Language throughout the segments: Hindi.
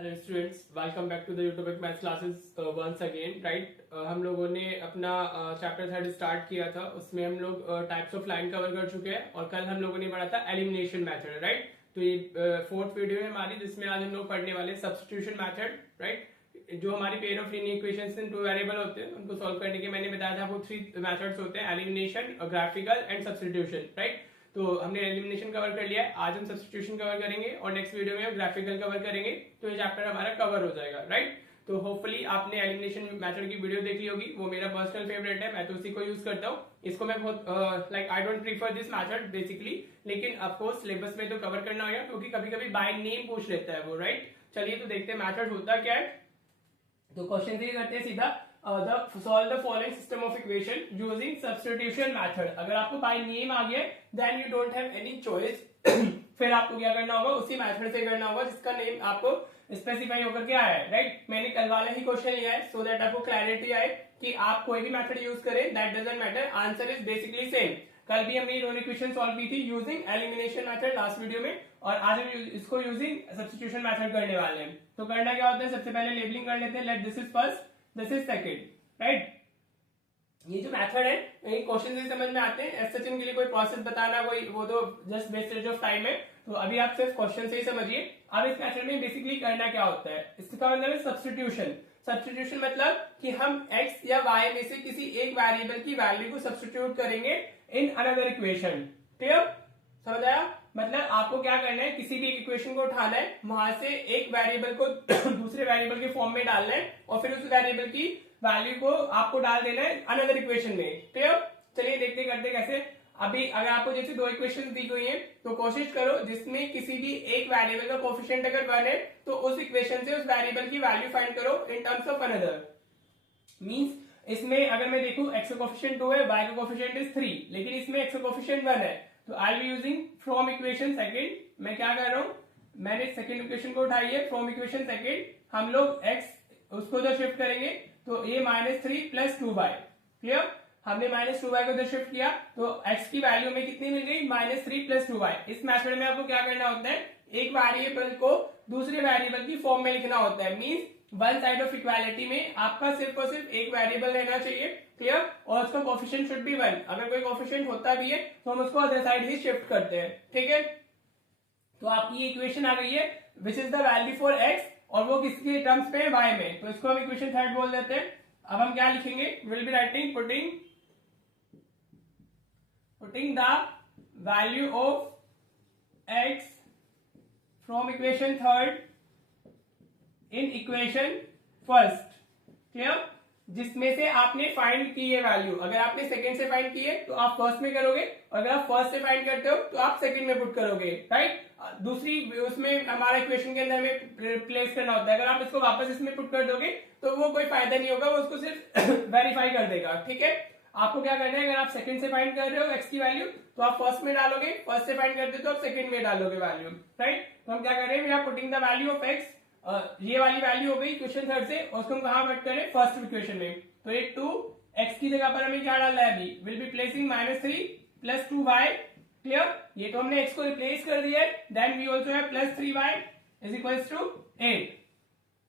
Hello students, welcome back to the YouTube maths classes once again. Right, हम लोगों ने अपना चैप्टर 3 स्टार्ट किया था। उसमें हम लोग टाइप्स ऑफ लाइन कवर कर चुके हैं और कल हम लोगों ने पढ़ा था एलिमिनेशन मेथड। राइट, तो ये फोर्थ वीडियो है हमारी, जिसमें आज हम लोग पढ़ने वाले सब्स्टिट्यूशन मेथड। राइट, जो हमारी pair of linear equations in two variable होते हैं उनको सॉल्व करने के मैंने बताया था आपको 3 मेथड्स होते हैं, elimination, graphical and substitution. Right, तो हमने एलिमिनेशन कवर कर लिया है, आज हम सब्स्टिट्यूशन कवर करेंगे और नेक्स्ट वीडियो में हम ग्राफिकल कवर करेंगे। तो ये चैप्टर हमारा कवर हो जाएगा। राइट, तो होपफुली आपने एलिमिनेशन मेथड की वीडियो देख ली होगी, वो मेरा पर्सनल फेवरेट है, मैं तो उसी को यूज करता हूँ। इसको मैं बहुत like I don't prefer this method basically, लेकिन ऑफकोर्स सिलेबस में तो कवर करना होगा क्योंकि कभी कभी बाय नेम पूछ लेता है वो। राइट, चलिए तो देखते हैं मेथड होता क्या है। तो क्वेश्चन ये करते हैं सीधा, solve the following system of equation using substitution method। अगर आपको by name आ गया then you don't have any choice फिर आपको क्या करना होगा, उसी मेथड से करना होगा जिसका नेम आपको स्पेसिफाई होकर के आया है। राइट, मैंने कल वाला ही क्वेश्चन लिया है सो दैट आपको क्लैरिटी आए कि आप कोई भी मेथड यूज करें, that doesn't matter, answer is basically same. कल भी हमने दोनों इक्वेशन सॉल्व की थी using elimination method last video में, और आज हम इसको यूजिंग सब्स्टिट्यूशन मेथड करने वाले हैं। तो करना क्या होता है, सबसे पहले लेबलिंग कर लेते हैं, let this is first, this is second. Right, ये जो मेथड है ये क्वेश्चन से समझ में आते हैं, एस सच इनके लिए कोई प्रोसेस बताना कोई वो तो जस्ट वेस्टेज ऑफ टाइम है। तो अभी आप सिर्फ क्वेश्चन से ही समझिए। अब इस मेथड में बेसिकली करना क्या होता है, इसका मतलब है सब्स्टिट्यूशन। सब्स्टिट्यूशन मतलब कि हम x या y में से किसी एक वेरिएबल की वैल्यू को सब्स्टिट्यूट करेंगे इन अनदर इक्वेशन। क्लियर, समझ आया? मतलब आपको क्या करना है, किसी भी एक इक्वेशन को उठाना है, वहां से एक वेरिएबल को दूसरे वेरिएबल के फॉर्म में डालना है और फिर उस वेरिएबल की वैल्यू को आपको डाल देना है अनदर इक्वेशन में। क्लियर, चलिए देखते करते कैसे। अभी अगर आपको जैसे दो इक्वेशन दी गई है तो कोशिश करो जिसमें किसी भी एक वेरिएबल का कोफिशिएंट अगर 1 है तो उस इक्वेशन से उस वेरिएबल की वैल्यू फाइंड करो इन टर्म्स ऑफ अनदर। मींस इसमें अगर मैं देखूं x का कोफिशिएंट 2 है, y का कोफिशिएंट इज 3, लेकिन इसमें x का कोफिशिएंट 1 है, तो I will using from equation second. मैं क्या कर रहा हूं, मैंने सेकंड इक्वेशन को उठाई है फ्रॉम इक्वेशन सेकंड, हम लोग x उसको जो शिफ्ट करेंगे तो ये -3 प्लस 2y। क्लियर, हमने -2y को जो शिफ्ट किया तो x की वैल्यू में कितनी मिल गई, -3 प्लस 2y। इस मेथड में आपको क्या करना होता है, एक वेरिएबल को दूसरे वेरिएबल की फॉर्म में लिखना होता है। Means one side of equality में आपका सिर्फ और सिर्फ एक वेरिएबल रहना चाहिए। क्लियर, और उसका कोफिशिएंट शुड बी 1। अगर कोई कोफिशिएंट होता भी है तो हम उसको अदर साइड ही शिफ्ट करते हैं। ठीक है, तो आपकी इक्वेशन आ गई है which is the value for x, और वो किसके टर्म्स पे है, y में, तो इसको हम इक्वेशन थर्ड बोल देते हैं। अब हम क्या लिखेंगे, will be writing putting the value of x from equation third in equation first. Clear, जिसमें से आपने फाइंड की है वैल्यू, अगर आपने सेकंड से फाइंड की है तो आप फर्स्ट में करोगे, और अगर आप फर्स्ट से फाइंड करते हो तो आप सेकंड में पुट करोगे। राइट, दूसरी उसमें हमारा इक्वेशन के अंदर में प्लेस करना होता है। अगर आप इसको वापस इसमें पुट कर दोगे तो वो कोई फायदा नहीं होगा, वो उसको सिर्फ वेरीफाई कर देगा। ठीक है, आपको क्या करना है, अगर आप सेकंड से फाइंड कर रहे हो एक्स की वैल्यू तो आप फर्स्ट में डालोगे, फर्स्ट से फाइंड करते हो तो आप सेकंड में डालोगे वैल्यू। राइट, तो हम क्या कर रहे हैं, we are putting the value of x, ये वाली वैल्यू हो गई इक्वेशन थर्ड से, और उसको हम कहां पुट करें, फर्स्ट इक्वेशन में। तो ये 2 एक्स की जगह पर हमें क्या डालना है, अभी will be placing -3 plus 2y। Clear, ये तो हमने x को रिप्लेस कर दिया है, then we also have plus 3y is equals to 8।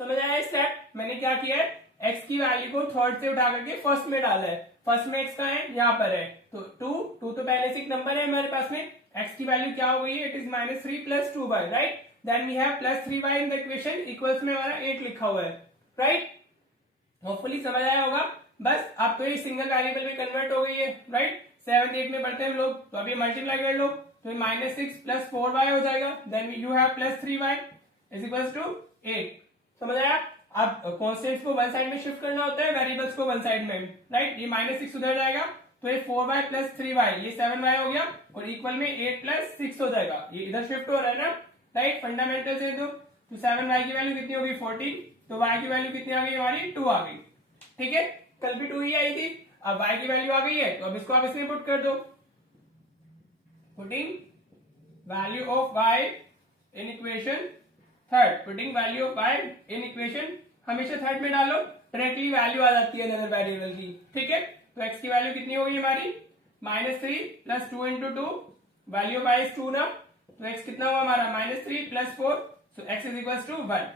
समझ आया स्टेप, मैंने क्या किया है, x की वैल्यू को थर्ड से उठा करके फर्स्ट में डाला है। फर्स्ट में x का है, यहाँ पर है, तो 2 तो पहले से एक नंबर है हमारे पास में, x की वैल्यू क्या हो गई है, it is -3 plus 2y। Right, then we have plus 3y in the equation, equals में हमारा 8 लिखा हुआ है। राइट, होपफुली समझ आया होगा। बस अब तो ये सिंगल वेरिएबल में कन्वर्ट हो गई है। राइट, 7th 8th में पढ़ते हैं हम लोग, तो अभी मल्टीप्लाई कर लो तो -6 प्लस 4y हो जाएगा, then you have plus 3y is equals to 8। समझ आया? अब कॉन्स्टेंट्स को वन साइड में शिफ्ट करना होता है, वेरिएबल्स को वन साइड में। राइट, ये -6 उधर जाएगा तो ये 4y प्लस 3y, ये 7y हो गया, और इक्वल में 8 प्लस 6 हो जाएगा, ये इधर शिफ्ट हो रहा है ना। राइट, फंडामेंटल से तो 7y की वैल्यू कितनी होगी, 14, तो y की वैल्यू कितनी आ गई हमारी, 2 आ गई। ठीक है, कल भी 2 ही आई थी, अब y की वैल्यू आ गई है तो अब इसको आप इसमें पुट कर दो, putting value of y in equation third, putting value of y in equation, हमेशा थर्ड में डालो, डायरेक्टली वैल्यू आ जाती है अनदर वेरिएबल की। ठीक है, तो x की वैल्यू कितनी हो गई हमारी, -3 plus 2 into 2, value of y is 2 ना, तो x कितना हुआ हमारा, -3 plus 4, so x is equal to 1।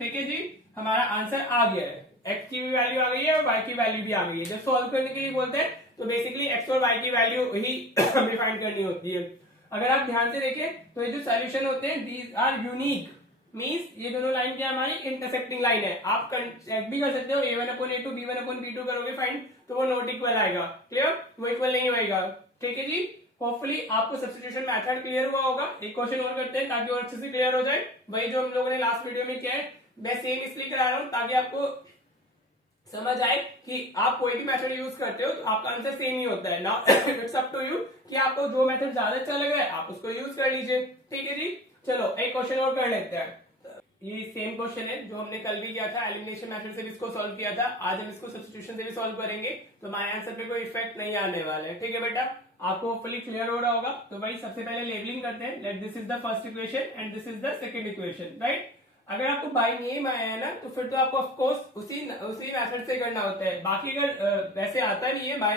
ठीक है जी, हमारा आंसर आ गया है, एक्स की भी वैल्यू आ गई है और वाई की वैल्यू भी आ गई है। जब सॉल्व करने के लिए बोलते हैं तो बेसिकली एक्स और वाई की वैल्यू ही हमें फाइंड करनी होती है। अगर आप ध्यान से देखें तो ये जो सॉल्यूशन होते हैं दीज आर यूनिक, मींस ये दोनों लाइन क्या हमारी इंटरसेक्टिंग लाइन है। आप चेक भी कर सकते हो, a1/a2 b1/b2 करोगे फाइंड तो वो नॉट इक्वल आएगा, क्लियर, वो इक्वल नहीं होएगा। ठीक है जी, होपफुली आपको सब्स्टिट्यूशन मेथड क्लियर हुआ होगा। एक क्वेश्चन और करते हैं ताकि और अच्छे से क्लियर हो जाए, वही जो हम लोगों ने लास्ट वीडियो में किया है। मैं सेम इसलिए करा रहा हूं ताकि आपको समझ आए कि आप कोई भी मेथड यूज करते हो तो आपका आंसर सेम ही होता है। Now it's up to you कि आपको जो मेथड ज्यादा अच्छा लग रहा है आप उसको यूज कर लीजिए। ठीक है जी, चलो एक क्वेश्चन और कर लेते हैं। ये सेम क्वेश्चन है जो हमने कल भी किया था, एलिमिनेशन मेथड से भी इसको सॉल्व किया था। आज हम इसको सब्स्टिट्यूशन से भी सॉल्व करेंगे, तो हमारे आंसर पे कोई इफेक्ट नहीं आने वाला है। ठीक है बेटा, आपको होपफुली क्लियर हो रहा होगा। तो भाई सबसे पहले लेबलिंग करते हैं, let this is the first equation and this is the second equation, right. अगर आपको बाय नेम आया है ना तो फिर तो आपको ऑफकोर्स उसी मेथड से करना होता है। बाकी अगर वैसे आता नहीं है बाय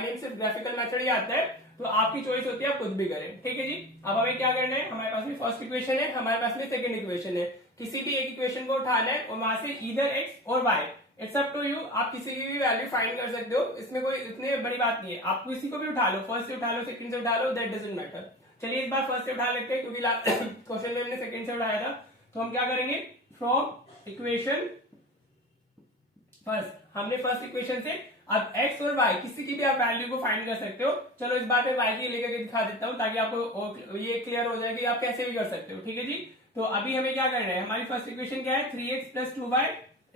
नेम सिर्फ ग्राफिकल मेथड ही आता है, तो आपकी चॉइस होती है, आप खुद भी करें। ठीक है जी, अब हमें क्या करना है, हमारे पास में फर्स्ट इक्वेशन है, हमारे पास में सेकंड इक्वेशन है। किसी भी एक इक्वेशन को उठाना है और वहां से इधर एक्स और y, it's up to you, आप किसी की भी वैल्यू फाइंड कर सकते हो, इसमें कोई इतनी बड़ी बात नहीं है। आप किसी को भी उठा लो, फर्स्ट से उठा लो, सेकंड से उठा लो, दैट डजंट मैटर। चलिए इस बार फर्स्ट से उठा लेते हैं क्योंकि क्वेश्चन में हमने सेकंड से उठाया था। तो हम क्या करेंगे, फ्रॉम इक्वेशन फर्स्ट, हमने फर्स्ट इक्वेशन से अब x और y किसी की भी आप वैल्यू को फाइंड कर सकते हो। चलो इस बार मैं y की लेकर के दिखा देता हूं ताकि आपको ये क्लियर हो जाए कि आप कैसे भी कर सकते हो। ठीक है जी, तो अभी हमें क्या करना है, हमारी फर्स्ट इक्वेशन क्या है, 3x + 2y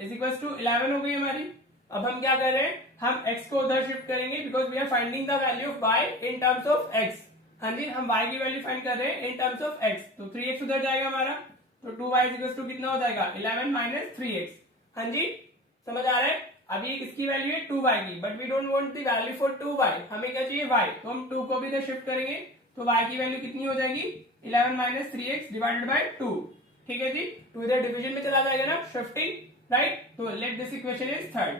= 11 हो गई हमारी। अब हम क्या कर रहे हैं, हम x को उधर शिफ्ट करेंगे because we are finding the value of y in terms of x। हाँ जी, हम y की वैल्यू फाइंड कर रहे हैं इन टर्म्स ऑफ x, तो 3x उधर जाएगा हमारा, तो 2y = कितना हो जाएगा, 11 - 3x। हाँ जी, समझ आ रहा है। अभी इसकी वैल्यू है 2y की, but we don't want the value for 2y, हमें क्या चाहिए y, तो हम 2 को भी इधर शिफ्ट करेंगे, तो y की वैल्यू कितनी हो जाएगी, 11 - 3x / 2। ठीक है जी, 2 इधर डिवीजन में चला जाएगा ना, शिफ्टिंग, राइट। तो let this equation is third.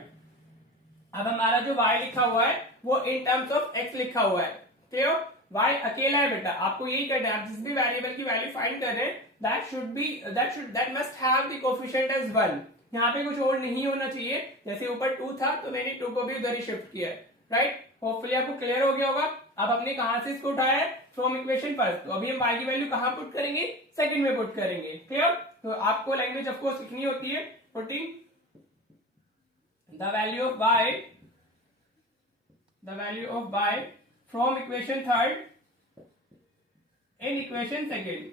अब हमारा जो y लिखा हुआ है वो इन टर्म्स ऑफ x लिखा हुआ है, क्लियर। y अकेला है बेटा, आपको यही करना है, आप जिस भी वेरिएबल की वैल्यू फाइंड कर रहे हैं that must have the coefficient as 1। यहाँ पे कुछ और नहीं होना चाहिए, जैसे ऊपर 2 था तो मैंने 2 को भी उधर ही शिफ्ट किया है, राइट। होपफुली आपको क्लियर हो गया होगा। अब हमने कहां से इसको उठाया है, फ्रॉम इक्वेशन फर्स्ट, तो अभी हम y की वैल्यू कहां पुट करेंगे, सेकंड में पुट करेंगे, क्लियर। तो आपको लैंग्वेज ऑफकोर्स सीखनी होती है, putting the value of y from equation third in equation second.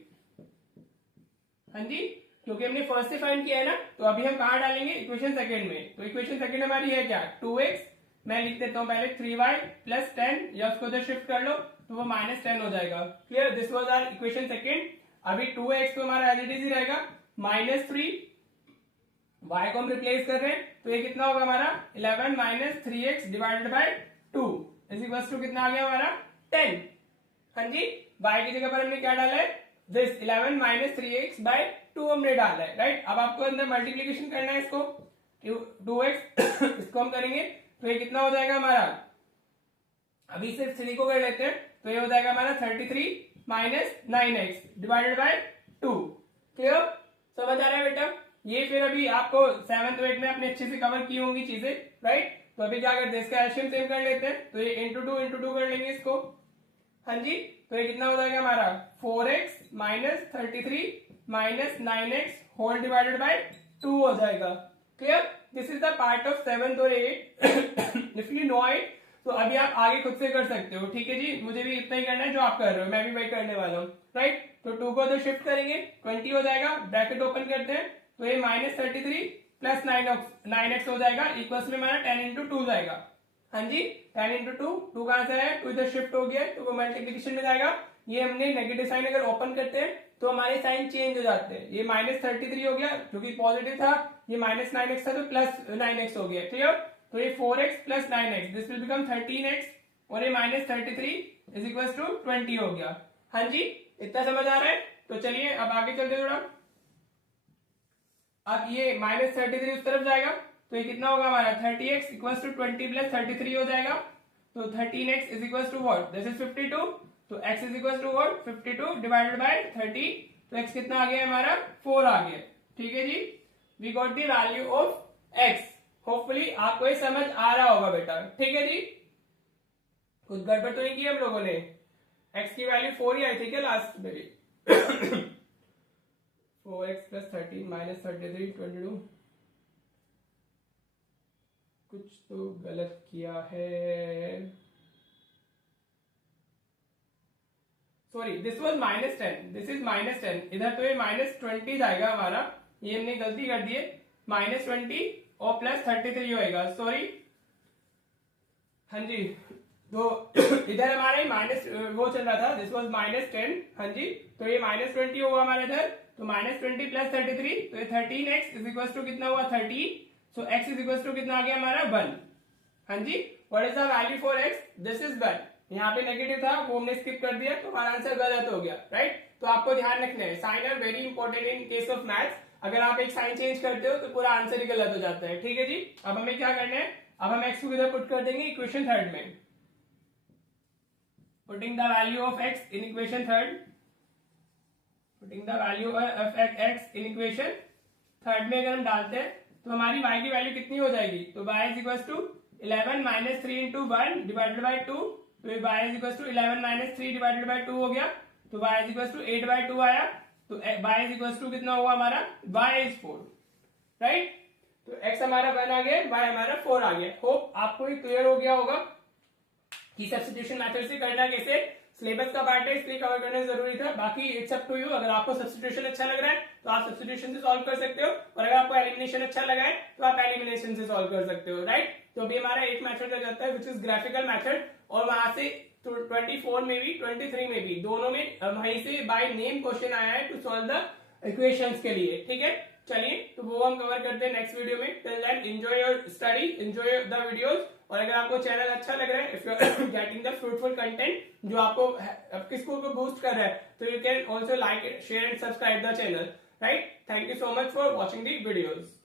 हाँ जी, क्योंकि हमने फर्स्ट से फाइंड किया है ना, तो अभी हम कहां डालेंगे, इक्वेशन सेकंड में। तो इक्वेशन सेकंड हमारी है क्या, 2x, मैं लिख देता हूं पहले 3y + 10, या उसको उधर शिफ्ट कर लो तो वो -10 हो जाएगा, clear. This was our equation second. अभी 2x तो हमारा एज इट इज ही रहेगा, -3, y को हम रिप्लेस कर रहे हैं, तो ये कितना होगा हमारा, 11 - 3x / 2 = कितना आ गया हमारा, 10। हाँ जी, y की जगह पर हमने क्या डाला है, दिस 11 - 3x / 2 हमने डाला है, राइट। अब आपको अंदर मल्टीप्लीकेशन करना है इसको, 2x इसको हम करेंगे तो ये कितना हो जाएगा हमारा, अभी सिर्फ 3 को कर लेते हैं, तो ये हो जाएगा हमारा 33 - 9x / 2, क्लियर, समझ आ रहा है बेटा। ये फिर अभी आपको 7th 8th में अपने अच्छे से कवर की होंगी चीजें, राइट। तो अभी क्या करते हैं, इसका एलसीएम सेम कर लेते हैं, तो ये × 2 कर लेंगे इसको। हाँ जी, तो ये कितना हो जाएगा हमारा, 4x - 33 - 9x whole divided by 2 हो जाएगा, clear. This is the part of 7th और 8th। If you know it तो अभी आप आगे खुद से कर सकते हो। ठीक है जी, मुझे भी इतना ही करना है जो आप कर रहे हो, मैं भी वही करने वाला हूँ, राइट। तो 2 को तो शिफ्ट करेंगे, 20 हो जाएगा, ब्रैकेट ओपन करते हैं, तो ये -33 + 9x हो जाएगा, इक्वल्स में हमारा 10 × 2 जाएगा। हाँ जी, 10 × 2 कहां से है, 2 इधर शिफ्ट हो गया तो वो मल्टीप्लीकेशन में जाएगा। ये हमने नेगेटिव साइन अगर ओपन करते हैं तो हमारे साइन चेंज हो जाते हैं, ये -33 हो गया जो कि पॉजिटिव था, ये -9x था तो +9x हो गया, क्लियर। तो ये 4x + 9x, this will become 13x, और ये -33 = 20 हो गया। हाँ जी, इतना समझ आ रहा है। तो चलिए अब आगे चलते थोड़ा। अब ये -33 उस तरफ जाएगा, तो ये कितना होगा हमारा, 30x = 20 + 33 हो जाएगा, तो 13x = what, दिस इज 52, तो x = what, 52 / 30, तो x कितना आ गया हमारा, 4 आ गया, ठीक है जी। We got the value of X. Hopefully आपको ये समझ आ रहा होगा बेटा, ठीक है जी। कुछ गड़बड़ तो नहीं की हम लोगों ने। एक्स की वैल्यू 4 ही आई थी क्या लास्ट में? 4x plus 13 minus 33 22। कुछ तो गलत किया है, sorry this was -10, this is -10। इधर तो ये -20 आएगा हमारा, ये हमने गलती कर दी है। -20 और प्लस 33 होएगा, सॉरी। हाँ जी, तो इधर हमारा माइनस वो चल रहा था, दिस वॉज -10। हाँ जी, तो ये -20 होगा हमारे इधर, तो -20 प्लस 33, तो ये 13x इज इक्वल टू कितना हुआ 30। So x is equal to कितना आ गया हमारा 1। हाँ जी, what is the value for x? This is 1। यहाँ पे नेगेटिव था, वो हमने स्किप कर दिया, तो हमारा आंसर गलत हो गया, राइट। तो आपको ध्यान रखना है, sign are very important in case of maths. अगर आप एक साइन चेंज करते हो तो पूरा आंसर ही गलत हो जाता है, ठीक है जी। अब हमें क्या करना है, अब हम x को किधर पुट कर देंगे, इक्वेशन थर्ड में। Putting the value of x in equation third, putting the value of x in equation third में अगर हम डालते हैं तो हमारी y की वैल्यू कितनी हो जाएगी, तो y is equals to 11 minus 3 into 1 divided by 2, तो y is equals to 11 minus 3 divided by 2 हो गया, तो y is equals to 8 by 2 आया, तो y is equals to कितना हुआ हमारा, y is 4, राइट। तो x हमारा 1 आ गया, y हमारा 4 आ गया। होप आपको ये क्लियर हो गया होगा कि सब्स्टिट्यूशन मेथड से करना कैसे। सिलेबस का पार्ट है, इसलिए कवर करना जरूरी था। बाकी इट्स अप टू यू, अगर आपको सब्स्टिट्यूशन अच्छा लग रहा है तो आप सब्स्टिट्यूशन से सॉल्व कर सकते हो, और अगर आपको एलिमिनेशन अच्छा लगा है तो आप एलिमिनेशन से सॉल्व कर सकते हो, राइट। तो अभी हमारा एक मेथड रह जाता है विच इज ग्राफिकल मेथड, और वहां से 24 में भी 23 में भी दोनों में वहीं से बाय नेम क्वेश्चन आया है टू सॉल्व द इक्वेशंस के लिए, ठीक है। चलिए, तो वो हम कवर करते हैं नेक्स्ट वीडियो में। Till then enjoy your study, enjoy the videos. और अगर आपको चैनल अच्छा लग रहा है, if you are getting the fruitful content जो आपको आपके स्कूल को बूस्ट कर रहा है, तो you can also like it, share and subscribe the channel, right. Thank you so much for watching the videos.